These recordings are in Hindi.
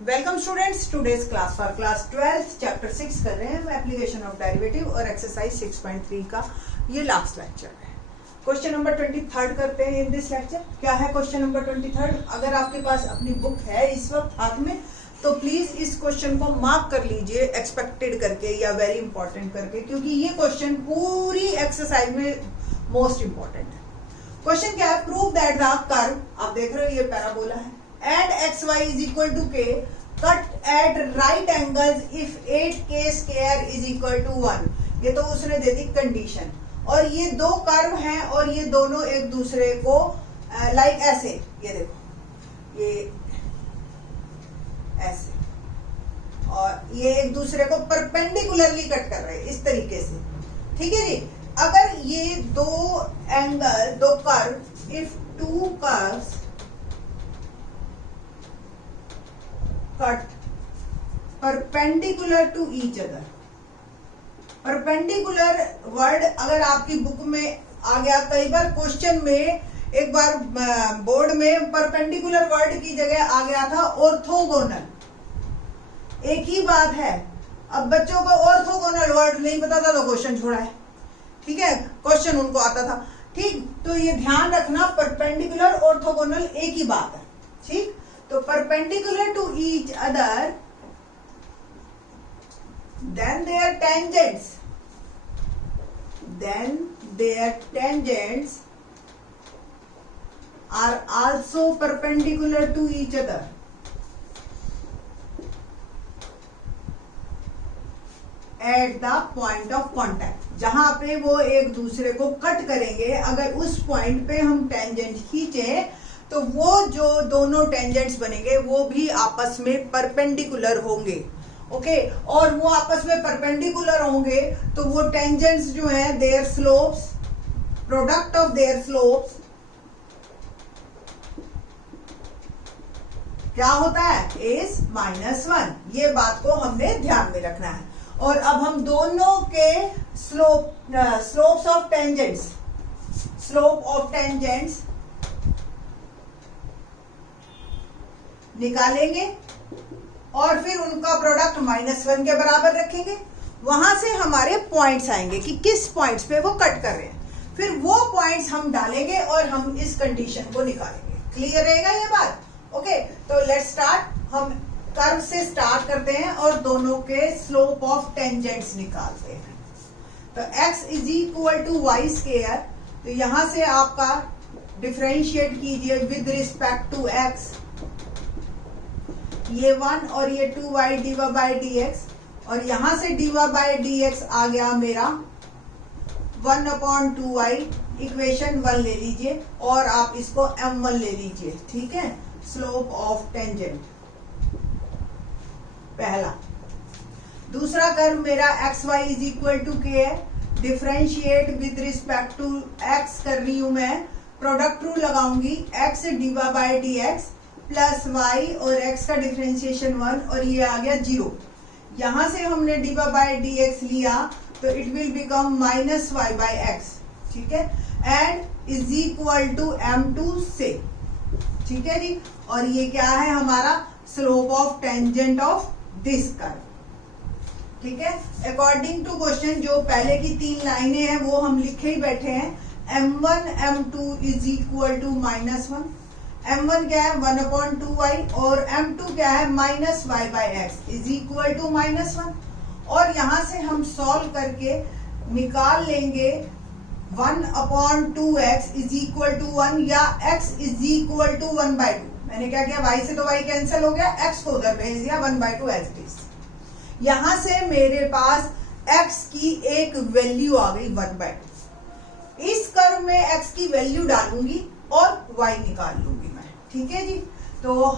Welcome students, today's class for class 12 chapter 6 कर रहे हैं एप्लीकेशन ऑफ डेरिवेटिव और एक्सरसाइज 6.3 का ये लास्ट लेक्चर है। क्वेश्चन नंबर 23 करते हैं इन दिस लेक्चर। क्या है क्वेश्चन नंबर 23? अगर आपके पास अपनी बुक है इस वक्त हाथ में तो प्लीज इस क्वेश्चन को मार्क कर लीजिए एक्सपेक्टेड करके या वेरी इंपॉर्टेंट करके, क्योंकि ये क्वेश्चन पूरी एक्सरसाइज में मोस्ट इंपॉर्टेंट है। क्वेश्चन क्या है? प्रूव दैट द कर्व, आप देख रहे हो ये पैराबोला है, and xy is equal to k cut at right angles if 8k square is equal to 1। ये तो उसने दे दी कंडीशन, और ये दो कर्व हैं और ये दोनों एक दूसरे को लाइक ऐसे, ये देखो ये ऐसे, और ये एक दूसरे को परपेंडिकुलरली कट कर रहे हैं इस तरीके से। ठीक है जी। अगर ये दो एंगल, दो curve, if two curves cut perpendicular to each other. Perpendicular word अगर आपकी बुक में आ गया, कई बार क्वेश्चन में एक बार बोर्ड में परपेंडिकुलर वर्ड की जगह आ गया था ऑर्थोगोनल, एक ही बात है। अब बच्चों को ऑर्थोगोनल वर्ड नहीं पता था तो क्वेश्चन छोड़ा है। ठीक है, क्वेश्चन उनको आता था। ठीक, तो ये ध्यान रखना, परपेंडिकुलर ऑर्थोगोनल एक ही बात है। ठीक, तो perpendicular to each other, then their tangents are also perpendicular to each other at the point of contact। जहां पे वो एक दूसरे को कट करेंगे, अगर उस पॉइंट पे हम टेंजेंट खींचे तो वो जो दोनों टेंजेंट्स बनेंगे वो भी आपस में परपेंडिकुलर होंगे। ओके, और वो आपस में परपेंडिकुलर होंगे तो वो टेंजेंट्स जो हैं, their slopes, product of their slopes क्या होता है? इज -1। ये बात को हमने ध्यान में रखना है। और अब हम दोनों के स्लोप्स ऑफ टेंजेंट्स निकालेंगे और फिर उनका प्रोडक्ट -1 के बराबर रखेंगे। वहां से हमारे पॉइंट्स आएंगे कि किस पॉइंट्स पे वो कट कर रहे हैं, फिर वो पॉइंट्स हम डालेंगे और हम इस कंडीशन को निकालेंगे। क्लियर रहेगा ये बात? ओके, तो लेट्स स्टार्ट। हम कर्व से स्टार्ट करते हैं और दोनों के स्लोप ऑफ टेंजेंट्स निकालते हैं। तो x is equal to y square, तो यहां से आपका डिफरेंशिएट कीजिए विद रिस्पेक्ट टू x, ये 1 और ये 2y डिवाइड बाय dx, और यहां से डिवाइड बाय dx आ गया मेरा 1/2y। इक्वेशन 1 ले लीजिए और आप इसको m1 ले लीजिए। ठीक है, स्लोप ऑफ टेंजेंट पहला। दूसरा कर्व मेरा xy is equal to k है, differentiate with respect to x कर रही हूं मैं, प्रोडक्ट रूल लगाऊंगी, x divide by dx plus y और x का डिफरेंशिएशन 1 और ये आ गया 0। यहां से हमने डिवाइड बाय dx लिया तो it will become -y by x। ठीक है, and is equal to m2 से। ठीक है जी, और ये क्या है हमारा? Slope of tangent of this curve. ठीक है, अकॉर्डिंग टू क्वेश्चन जो पहले की 3 लाइनें हैं वो हम लिखे ही बैठे हैं। m1 m2 is equal to -1, m1 क्या है? 1/2y, और m2 क्या है? -y by x is equal to -1। और यहां से हम सॉल्व करके निकाल लेंगे 1/2x इज इक्वल टू 1 या x इज इक्वल टू 1/2। मैंने क्या किया? y से तो y कैंसिल हो गया, x को उधर भेज दिया, 1/2 एज इट इज। यहां से मेरे पास x की एक वैल्यू आ गई 1/2। इस कर्व में x की वैल्यू डालूंगी और y निकाल लूंगी मैं। ठीक है जी, तो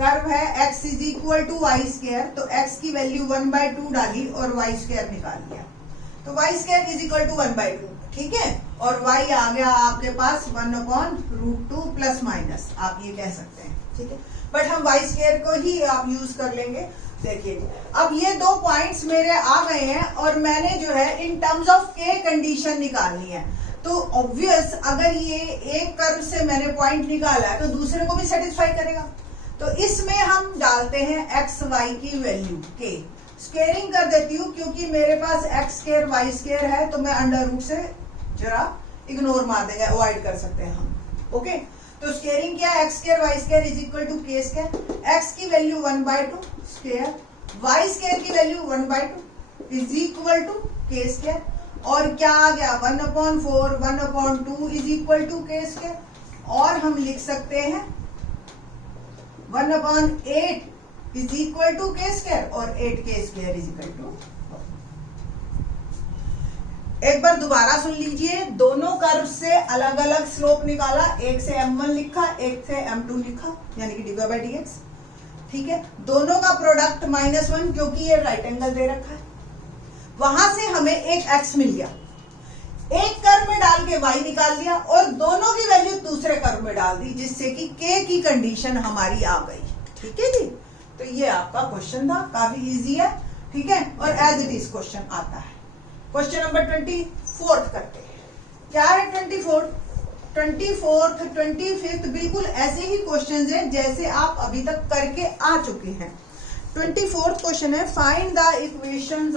कर्व है x is equal to y square, तो x की वैल्यू 1/2 डाली और y स्क्वायर निकाल लिया, तो y square is equal to 1/2। ठीक है, और y आ गया आपके पास 1/√2 प्लस माइनस, आप ये कह सकते हैं। ठीक है, बट हम y स्क्वायर को ही आप यूज कर लेंगे। देखिए, अब ये दो पॉइंट्स मेरे आ गए हैं और मैंने जो है in terms of k condition निकालनी है। तो ऑब्वियस, अगर ये एक कर्व से मैंने पॉइंट निकाला है तो दूसरे को भी सेटिस्फाई करेगा। तो इसमें हम डालते हैं एक्स वाई की वैल्यू के, स्क्वेयरिंग कर देती हूँ क्योंकि मेरे पास एक्स स्क्वायर वाई स्क्वायर है, तो मैं अंडर रूट से जरा इग्नोर मार देंगे, अवॉइड कर सकते हैं हम। ओके, तो स्क्वेयरिंग क्या है, x square y square is equal to k square. X की वैल्यू 1/2 स्क्वायर, वाई स्क्वायर की value 1/2 is equal to k square, और क्या आ गया 1/4 1/2 is equal to k square, और हम लिख सकते हैं 1/8 is equal to k square, और 8 के स्क्वायर इज इक्वल टू। एक बार दोबारा सुन लीजिए, दोनों कर्व से अलग अलग स्लोप निकाला, एक से m1 लिखा, एक से m2 लिखा, यानी कि dy बाई dx। ठीक है, दोनों का प्रोडक्ट -1 क्योंकि ये राइट एंगल दे रखा है। वहां से हमें एक x मिल गया, एक कर्व में डाल के y निकाल लिया और दोनों की वैल्यू दूसरे कर्व में डाल दी, जिससे कि k की कंडीशन हमारी आ गई। ठीक है जी, तो ये आपका क्वेश्चन था, काफी इजी है। ठीक है, और एज इट इज क्वेश्चन आता है। क्वेश्चन नंबर 24 करते हैं। क्या है 24th 25th बिल्कुल ऐसे ही क्वेश्चंस हैं जैसे आप अभी तक करके आ चुके हैं। 24th क्वेश्चन है, find the equations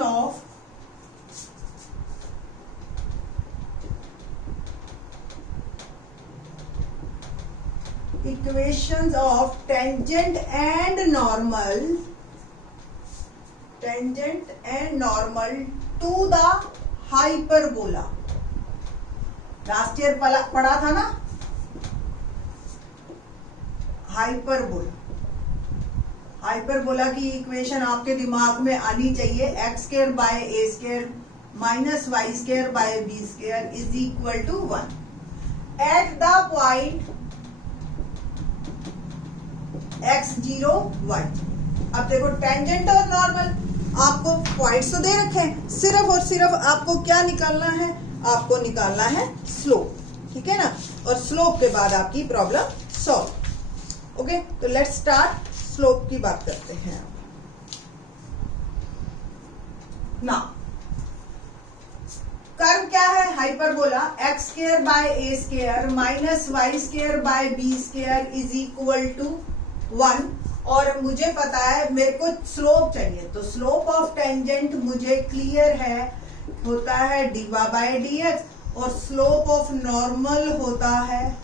of tangent and normal to the hyperbola. Last year पढ़ा था ना हाइपरबोला की इक्वेशन आपके दिमाग में आनी चाहिए, x square by A square minus y square by B square is equal to 1 at the point x0 y। अब देखो टेंजेंट और नॉर्मल आपको पॉइंट्स तो दे रखे हैं, सिर्फ और सिर्फ आपको क्या निकालना है, आपको निकालना है स्लोप। ठीक है ना, और स्लोप के बाद आपकी प्रॉब्लम सॉल्व। ओके, तो लेट्स स्टार्ट, स्लोप की बात करते हैं ना। कर्व क्या है, hyperbola, x square by A square minus y square by B square is equal to 1, और मुझे पता है मेरे को स्लोप चाहिए, तो स्लोप ऑफ टेंजेंट मुझे क्लियर है, होता है dy बाय dx, और स्लोप ऑफ नॉर्मल होता है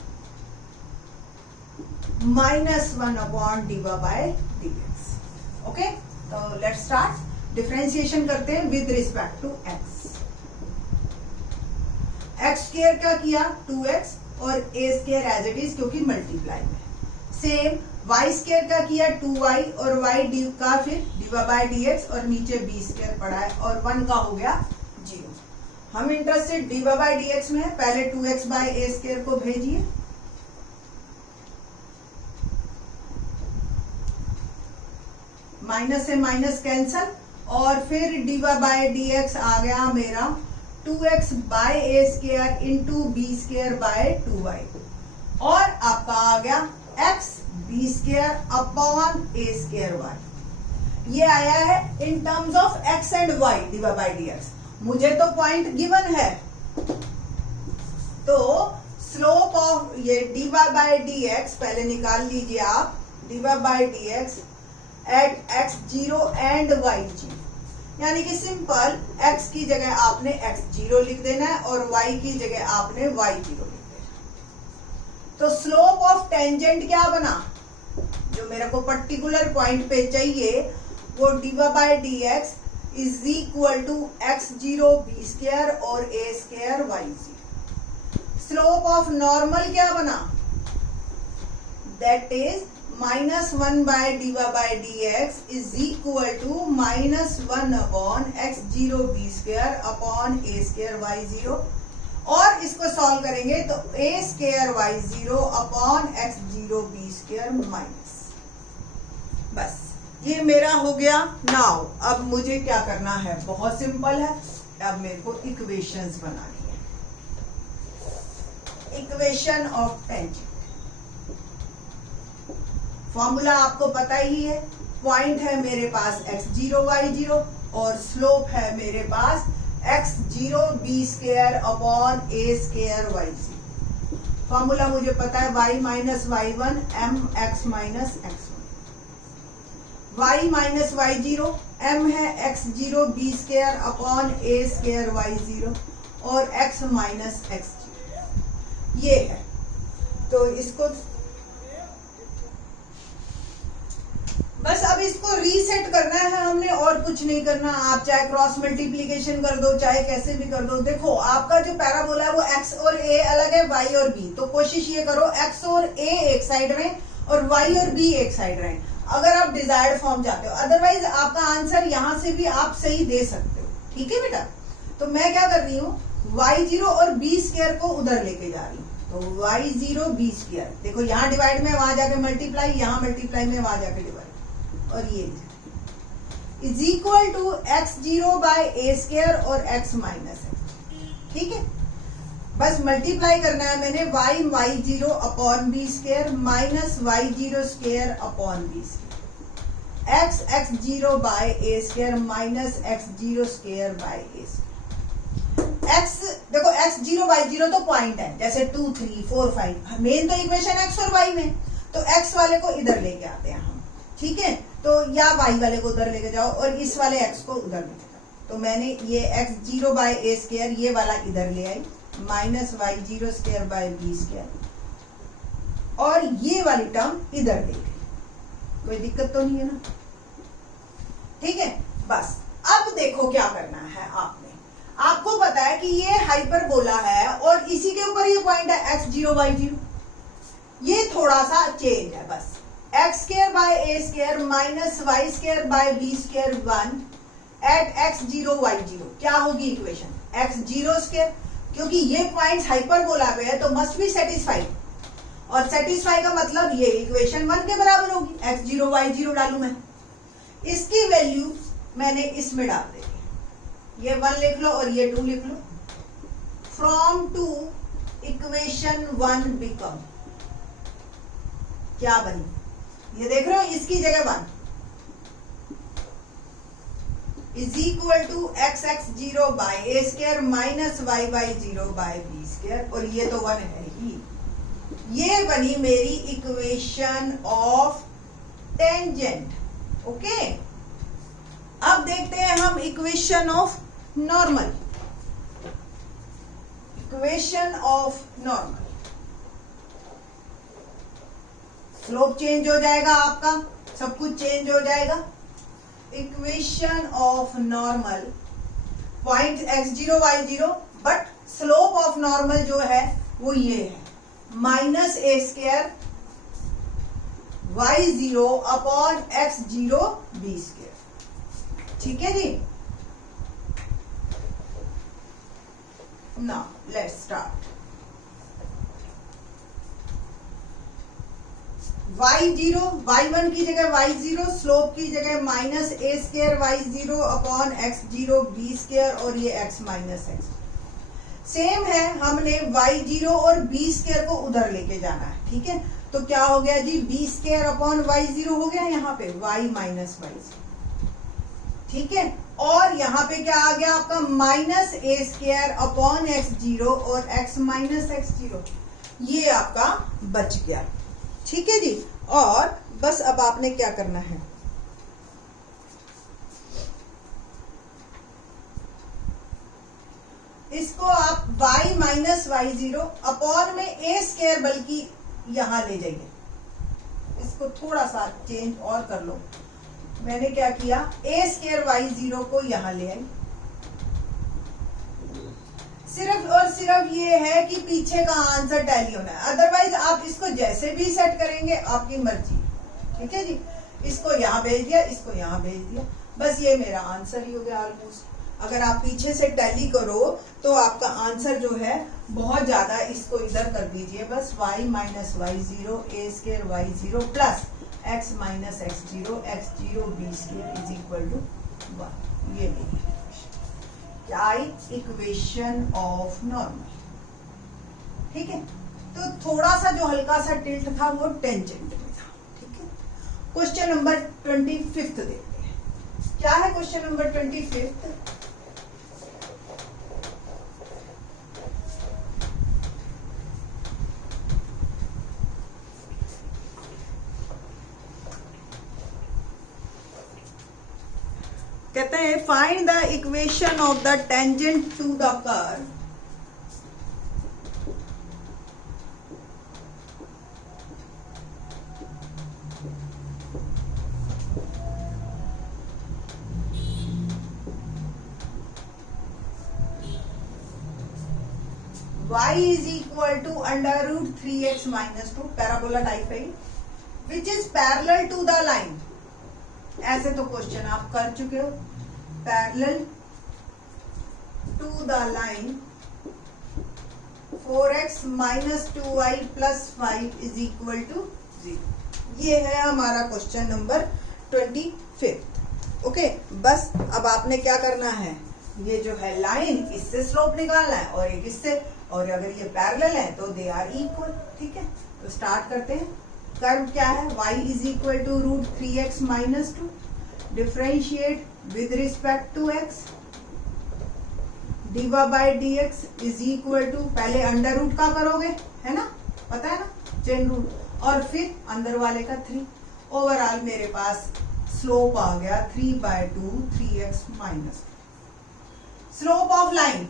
-1/dy बाय dx। ओके, तो लेट्स स्टार्ट, डिफरेंशिएशन करते हैं with respect to x। x square का किया 2x और a square as it is क्योंकि मल्टीप्लाई में। सेम y स्क्वायर का किया 2y और y डी का फिर dy बाय dx, और नीचे b स्क्वायर पड़ा है, और 1 का हो गया 0। हम इंटरेस्टेड dy बाय dx में है, पहले 2x बाय a स्क्वायर को भेजिए, माइनस से माइनस कैंसल, और फिर dy बाय dx आ गया मेरा 2x by a square into b square by 2y, और आपका आ गया x b square upon a square y। ये आया है in terms of x and y dy by dx। मुझे तो पॉइंट गिवन है, तो स्लोप ऑफ ये dy बाय dx पहले निकाल लीजिए आप, dy by dx at x0 and y0, यानी कि सिंपल x की जगह आपने x0 लिख देना है और y की जगह आपने y0 लिख देना। तो स्लोप ऑफ टेंजेंट क्या बना, जो मेरे को पर्टिकुलर पॉइंट पे चाहिए, वो dy by dx is equal to x0 b square और a square y0। Slope of normal क्या बना, that is -1 by dy by dx is equal to -1/x0 b square upon a square y0, और इसको सॉल्व करेंगे तो a square y0 upon x0 b square minus. बस ये मेरा हो गया। नाउ अब मुझे क्या करना है, बहुत सिंपल है, अब मेरे को इक्वेशंस बनानी है। इक्वेशन ऑफ टेंजेंट, फॉर्मूला आपको पता ही है, पॉइंट है मेरे पास x0 y0 और स्लोप है मेरे पास x0 b square upon a square y0। Formula मुझे पता है y minus y1 mx minus x1। y minus Y zero, m है x zero B square upon A square Y zero और x माइनस एक्स जीरो, ये है। तो इसको बस अब इसको रीसेट करना है हमने, और कुछ नहीं करना। आप चाहे क्रॉस मल्टीप्लीकेशन कर दो, चाहे कैसे भी कर दो। देखो आपका जो पैराबोला है वो x और a अलग है, y और b, तो कोशिश ये करो x और a एक साइड में और y और b एक साइड रहे, अगर आप डिजायर्ड फॉर्म चाहते हो। अदरवाइज आपका आंसर यहां से भी आप सही दे सकते हो, ठीक है बेटा। तो मैं क्या कर रही हूँ, y जीरो और b स्क्वायर को उधर लेके जा रही हूँ। तो y जीरो b स्क्वायर, देखो यहाँ डिवाइड में वहां जाके मल्टीप्लाई, यहाँ मल्टीप्लाई में वहां जाके डिवाइड, और ये is equal to x zero by A square और x माइनस एक्स, ठीक है। बस मल्टीप्लाई करना है मैंने, y zero upon b square minus Y zero square upon b square, x zero by A square minus x zero square by A square. X देखो, एक्स जीरो वाई जीरो तो पॉइंट है, जैसे 2 3 4 5, मेन तो इक्वेशन एक्स और वाई में, तो एक्स वाले को इधर लेके आते हैं हम, ठीक है। तो या वाई वाले को उधर लेके जाओ और इस वाले एक्स को उधर लेके जाओ। तो मैंने ये X zero by A square ये वाला इधर ले आई, minus Y zero square by B square, और ये वाली टर्म इधर ले गई। कोई दिक्कत तो नहीं है ना, ठीक है। बस अब देखो क्या करना है आपने, आपको पता है कि ये हाइपरबोला है और इसी के ऊपर ये पॉइंट है एक्स जीरो वाई जीरो, ये थोड़ा सा चेंज है बस। X square by A square minus y square by B square 1 at x zero Y zero, क्या होगी इक्वेशन, एक्स जीरो स्क्वायर, क्योंकि ये पॉइंट्स हाइपरबोला पे है तो मस्ट बी सेटिस्फाइड, और सेटिस्फाई का मतलब ये इक्वेशन 1 के बराबर होगी। एक्स जीरो वाई जीरो डालू मैं, इसकी वैल्यू मैंने इसमें डाल दी, ये 1 लिख लो और ये 2 लिख लो। फ्रॉम टू इक्वेशन 1 बिकम, क्या बनी, ये देख रहे हो, इसकी जगह 1 is equal to x zero by A square minus Y zero by B square, और ये तो 1 है ही। ये बनी मेरी इक्वेशन ऑफ टेंजेंट, ओके। अब देखते हैं हम equation of normal, equation of normal. Slope change हो जाएगा आपका, सब कुछ चेंज हो जाएगा। Equation of normal, point X zero Y zero, but slope of normal जो है वो ये है, minus A square Y zero upon X zero B square, ठीक है जी। Now let's start. Y zero, Y one की जगह वाई जीरो, स्लोप की जगह minus A square Y zero upon X zero B square, और ये एक्स माइनस एक्स सेम है। हमने वाई जीरो और बी स्क्वायर को उधर लेके जाना है, ठीक है। तो क्या हो गया जी, B square upon Y zero हो गया यहाँ पे वाई माइनस वाई जीरो, ठीक है। और यहाँ पे क्या आ गया आपका, minus A square upon X zero और एक्स माइनस एक्स जीरो, ये आपका बच गया, ठीक है जी। और बस अब आपने क्या करना है, इसको आप y minus Y zero upon में ए स्क्वायर बल्कि यहां ले जाइए, इसको थोड़ा सा चेंज और कर लो। मैंने क्या किया, ए स्क्वायर वाई जीरो को यहां ले आई, सिर्फ और सिर्फ ये है कि पीछे का आंसर टैली होना है, अदरवाइज आप इसको जैसे भी सेट करेंगे आपकी मर्जी, ठीक है जी। इसको यहाँ भेज दिया, इसको यहाँ भेज दिया, बस ये मेरा आंसर ही हो गया ऑलमोस्ट। अगर आप पीछे से टैली करो तो आपका आंसर जो है बहुत ज्यादा, इसको इधर कर दीजिए बस, y minus Y zero a square Y zero plus x minus x zero B square is equal to 1, ये मेरी इक्वेशन ऑफ नॉर्मल, ठीक है। तो थोड़ा सा जो हल्का सा टिल्ट था वो टेंजेंट में था, ठीक है। क्वेश्चन नंबर 25 देखते हैं, क्या है क्वेश्चन नंबर 25। कहते हैं find the equation of the tangent to the curve. y is equal to under root 3x minus 2 parabola type है which is parallel to the line. ऐसे तो क्वेश्चन आप कर चुके हो। Parallel to the line 4x minus 2y plus 5 is equal to 0। ये है हमारा क्वेश्चन नंबर 25। ओके, बस अब आपने क्या करना है, ये जो है लाइन इससे स्लोप निकालना है और एक इससे, और अगर ये पैरेलल है तो दे आर इक्वल। ठीक है, तो स्टार्ट करते हैं। कर्व क्या है, y is equal to root 3x minus 2, differentiate with respect to x, dy by d x is equal to, पहले अंडर रूट का करोगे, है ना, पता है ना, चेन रूट, और फिर अंदर वाले का 3। ओवरऑल मेरे पास स्लोप आ गया 3/2 3x minus. Slope of line,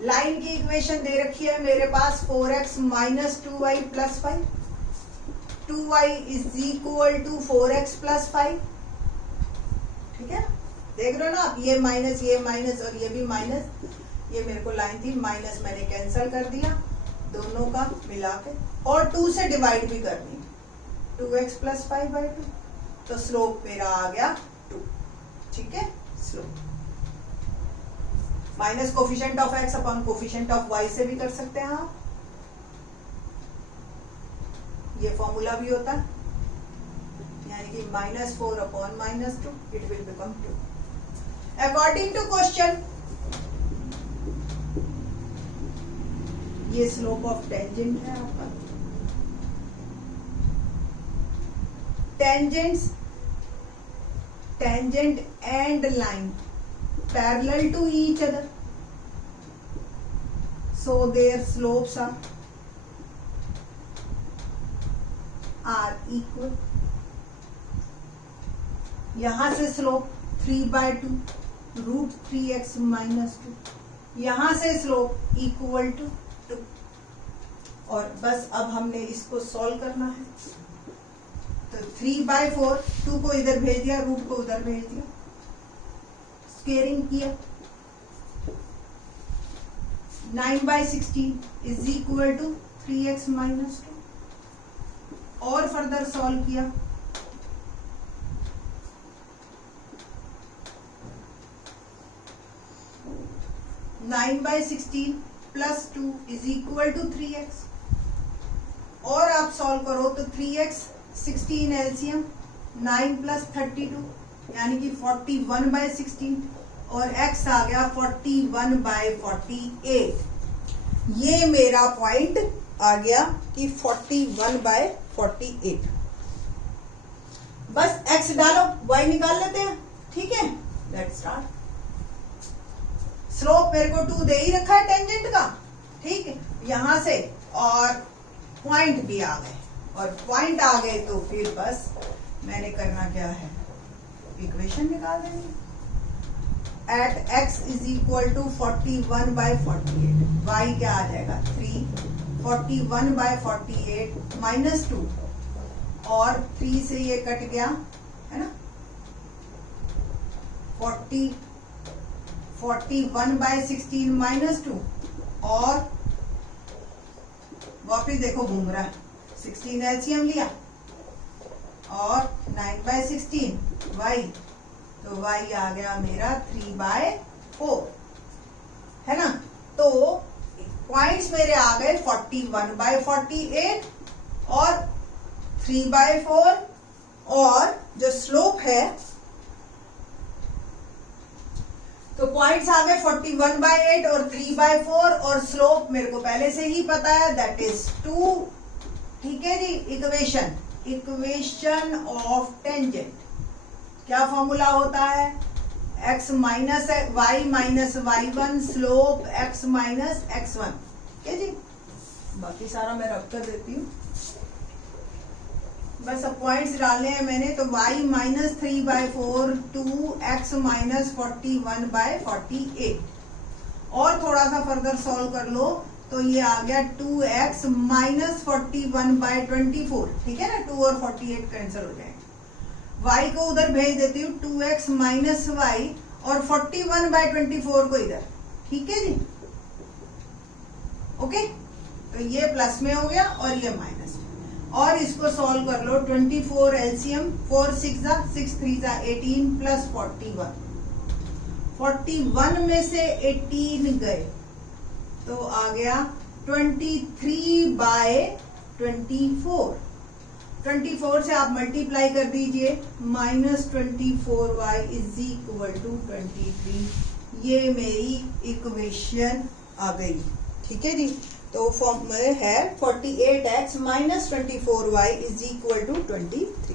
line की इक्वेशन दे रखी है मेरे पास 4x minus 2y plus 5, 2y is equal to 4x plus 5। ठीक है, देख रहे हो ना आप, ये माइनस और ये भी माइनस, ये मेरे को लाइन थी माइनस, मैंने कैंसिल कर दिया दोनों का मिला के, और 2 से डिवाइड भी करनी, 2x प्लस 5/2, तो स्लोप मेरा आ गया 2। ठीक है, slope minus coefficient of x upon coefficient of y से भी कर सकते हैं आप, ये फॉर्मूला भी होता है, यानी कि -4 upon -2 it will become 2 according to question. ये स्लोप ऑफ टेंजेंट है आपका। Tangent and line parallel to each other, so their slopes are equal। यहां से स्लोप 3/2 रूट 3x माइनस 2, यहां से स्लोप इक्वल टू 2, और बस अब हमने इसको सॉल्व करना है। तो 3/4, 2 को इधर भेज दिया, रूट को उधर भेज दिया, स्क्वेयरिंग किया, 9/16 is equal to 3x minus 2, और फर्दर सॉल्व किया, nine by 16 plus 2 is equal to 3x, और आप सॉल्व करो तो 3x 16 एलसीएम 9 प्लस 32 यानी कि 41/16, और x आ गया 41/48। ये मेरा पॉइंट आ गया कि 41/48। बस x डालो, y निकाल लेते हैं। ठीक है, लेट्स स्टार्ट। स्लोप मेरे को 2 दे ही रखा है टेंजेंट का, ठीक है, यहां से, और पॉइंट भी आ गए, और पॉइंट आ गए तो फिर बस मैंने करना क्या है, इक्वेशन निकाल देंगे। At x is equal to 41/48, y क्या आ जाएगा 3, 41/48 माइनस 2, और 3 से ये कट गया, है ना, 41/16 माइनस 2, और वापिस देखो घूम रहा है, 16 एलसीएम लिया, और 9/16 y, तो y आ गया मेरा 3/4, है ना। तो पॉइंट्स मेरे आ गए 41/48 और 3/4, और जो स्लोप है, तो पॉइंट्स आ गए 41/8 और 3/4, और स्लोप मेरे को पहले से ही पता है, दैट इज 2। ठीक है जी, इक्वेशन ऑफ टेंजेंट क्या फॉर्मूला होता है, x minus y minus y1 slope x minus x1। ठीक है जी, बाकी सारा मैं रख कर देती हूँ। बस अब पॉइंट्स डालने हैं मैंने, तो y minus 3/4 to x minus 41/48। और थोड़ा सा फर्दर सॉल्व कर लो तो ये आ गया 2x माइनस 41/24। ठीक है ना, 2 और 48 कैंसिल हो जाएंगे। y को उधर भेज देती हूँ 2x माइनस y और 41/24 को इधर। ठीक है जी, ओके। तो ये प्लस में हो गया और ये माइनस में। और इसको सॉल्व कर लो, 24 एलसीएम, 4 6 जा 6 3 जा 18 प्लस 41। 41 में से 18 गए तो आ गया 23/24। 24 से आप मल्टीप्लाई कर दीजिए, minus 24y is equal to 23। ये मेरी इक्वेशन आ गई। ठीक है जी, तो फॉर्म में है 48x minus 24y is equal to 23।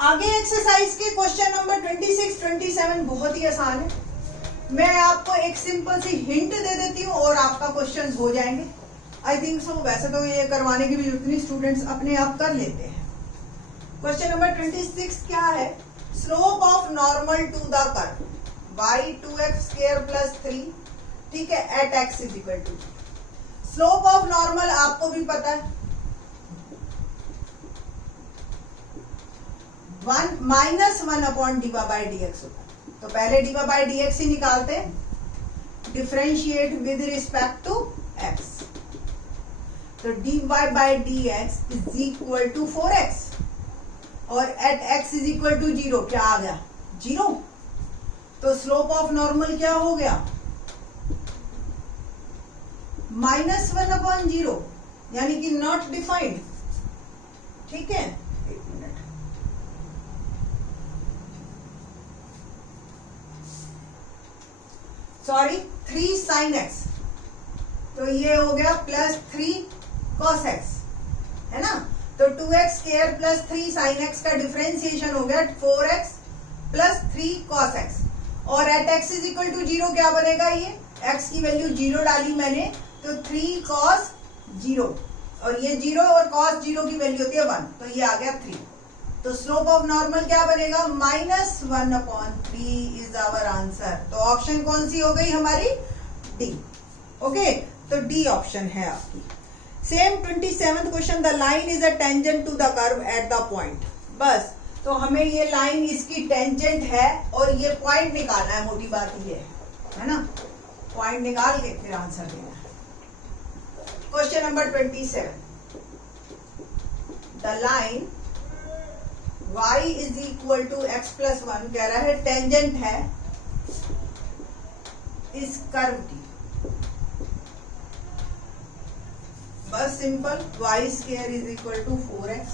आगे एक्सरसाइज के क्वेश्चन नंबर 26 27 बहुत ही आसान है। मैं आपको एक सिंपल सी हिंट दे देती हूँ और आपका क्वेश्चन हो जाएंगे। I think so. वैसे तो ये करवाने की भी जरूरत नहीं, स्टूडेंट्स अपने आप कर लेते हैं। क्वेश्चन नंबर 26 क्या है? Slope of normal to the curve y 2x square plus 3, ठीक है, at x is equal to. Slope of normal आपको भी पता है, 1 minus 1 upon d y by dx होता है। तो पहले डीवा बाई dx ही निकालते हैं, differentiate with respect to x। तो dy by dx is equal to 4x और at x is equal to 0 क्या आ गया? 0। तो स्लोप ऑफ नॉर्मल क्या हो गया? माइनस 1 अपॉन 0, यानी कि नॉट डिफाइंड। ठीक है, एक मिनट, सॉरी, 3 sin x, तो ये हो गया प्लस 3 cos x, है ना। तो 2x square plus 3 sin x का डिफरेंशिएशन हो गया 4x प्लस 3 cos x। और at x is equal to 0 क्या बनेगा? ये x की वैल्यू 0 डाली मैंने, तो 3 cos 0, और ये 0 और cos 0 की वैल्यू होती है 1, तो ये आ गया 3। तो स्लोप ऑफ नॉर्मल क्या बनेगा? Minus 1 upon 3 is our answer. तो ऑप्शन कौन सी हो गई हमारी? डी। ओके, तो डी ऑप्शन है आपकी। Same 27th question, the line is a tangent to the curve at the point. बस, तो हमें ये लाइन इसकी टेंजेंट है और ये पॉइंट निकालना है। मोटी बात ये है ना, पॉइंट निकाल के फिर आंसर देना है। Question number 27, the line y is equal to x plus 1 कह रहा है टेंजेंट है इस कर्व की। बस simple, y square is equal to 4x,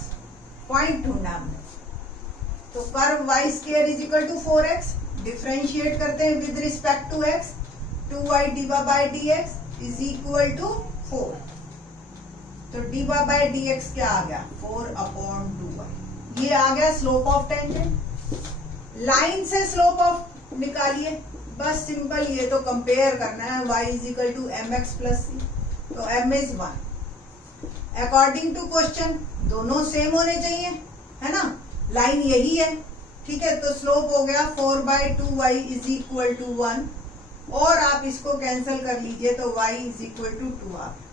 point ढूंढना हमने। तो curve y square is equal to 4x, differentiate करते हैं with respect to x, 2y d y by dx is equal to 4। तो डीवा बाई dx क्या आ गया? 4 अपॉन 2y। ये आ गया स्लोप ऑफ टेंजेंट। लाइन से स्लोप ऑफ निकालिए, बस सिंपल, ये तो कंपेयर करना है। y is equal to mx plus c, तो m is 1। According to question दोनों सेम होने चाहिए, है ना, लाइन यही है। ठीक है, तो स्लोप हो गया 4/2y इज इक्वल टू 1, और आप इसको कैंसिल कर लीजिए तो y इज इक्वल टू 2 आ गया।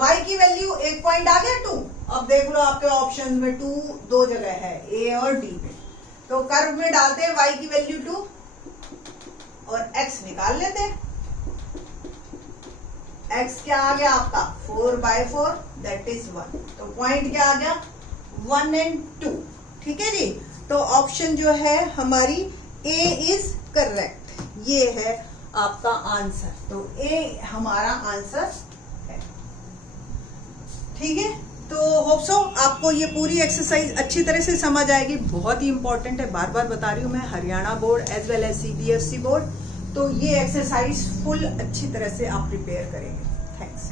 y की वैल्यू एक पॉइंट आ गया 2। अब देख लो आपके ऑप्शन में 2 दो जगह है, a और d में। तो कर्व में डालते हैं y की वैल्यू 2 और x निकाल लेते हैं। x क्या आ गया आपका? 4/4 दैट इज 1। तो पॉइंट क्या आ गया? 1 और 2। ठीक है जी, तो ऑप्शन जो है हमारी ए इज करेक्ट, ये है आपका आंसर। तो ए हमारा आंसर है। ठीक है, तो होप सो आपको ये पूरी एक्सरसाइज अच्छी तरह से समझ आएगी। बहुत ही इंपॉर्टेंट है, बार बार बता रही हूँ मैं, Haryana board as well as CBSE board. तो ये एक्सरसाइज फुल अच्छी तरह से आप प्रिपेयर करेंगे। थैंक्स।